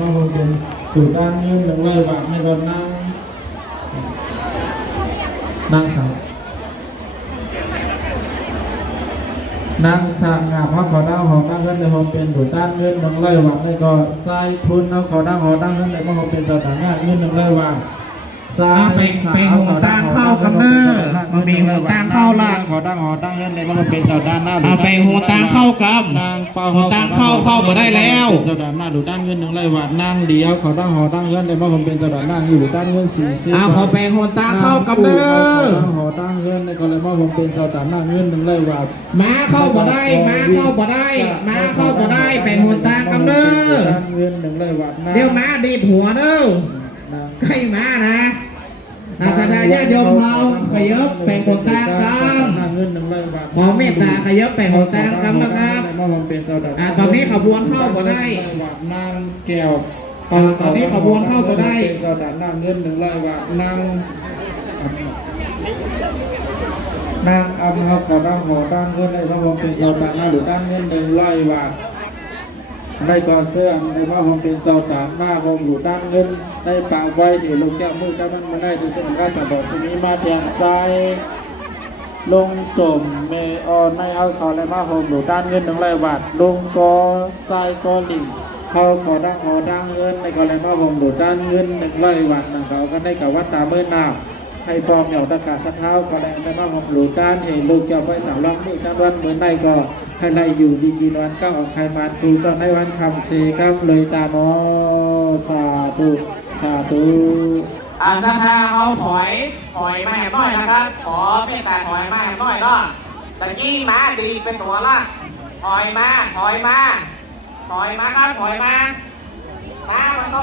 ว่าผมเป็นสูตรด้านเงิน100 บาทในก่อนนางสาวนางสางงามเขาขอดังหอดังเงินในหอเป็นสูตรด้านเงิน100 บาทในก่อนทรายทุนเขาขอดังหอดังเงินในว่าผมเป็นต่อต่างงานเงิน100 บาทไปหัวตั้งเข้ากันเนอมามีหัวตั้งเข้าละขอดังหอดังเงินในว่าผมเป็นต่อด้านหน้าไปหัวตั้งเข้ากันหัวตั้งเข้ามาได้แล้วต่อด้านหน้าดูด้านเงิน100 บาทนั่งเดียวขอดังหอดังเงินในว่าผมเป็นต่อด้านหน้าอยู่ด้านเงิน40 ขอไปหัวตั้งเข้ากันเนอหอดังเงินในก็เลยว่าผมเป็นต่อด้านหน้าเงิน100 บาทมาเข้ามาได้มาเข้ามาได้มาเข้ามาได้ไปหัวตั้งกันเนอเงิน100 บาทเดี๋ยวมาดีดหัวเนอใครมานะอาสดาญาโยมเฮาขยับแป่งหัวตั้งกันขอเมตตาขยับแป่งหัวตั้งกันนะครับตอนนี้ขบวนเข้ามาได้นางแก้วตอนนี้ขบวนเข้ามาได้เจ้าด้านหน้าเงิน100 บาทนางเอาขอดังหอดังเงินในว่าผมเป็นเจ้าด้านหน้าหรือด้านเงิน100 บาทได้ก่อนเสื้อในว่าผมเป็นเจ้าด้านหน้าผมอยู่ด้านเงินได้ปากไว้ที่ลูกแก้วมือเจ้านั้นมาได้ดูสิ่งการจัดดอกสิ่งนี้มาเตียงซ้ายลงสมเมออนในเอาขอและว่าผมอยู่ด้านเงิน100 บาทลงกอซ้ายกอหลิงเขาขอดังหอดังเงินในขอและว่าผมอยู่ด้านเงิน100 บาทนั่นเขาก็ได้กับวัดตาเมื่อนาให้ปอมเหนียวตะกาสะเท้าก็แรงได้ว่าผมอยู่ด้านเห็นลูกเจ้าไปสาวล้อมมือด้านวันเหมือนได้ก็ให้ไล่อยู่ดีจีนวันก็ออกใครมาดูเจ้าในวันคำสีครับเลยตามอสาธุสาธุศรัทธาเขาถอยมาแหม่อยนะครับขอเมตตาถอยมาแหม่อยเนาะตะกี้มาดีเป็นตัวละถอยมาครับถอยมามันเข้า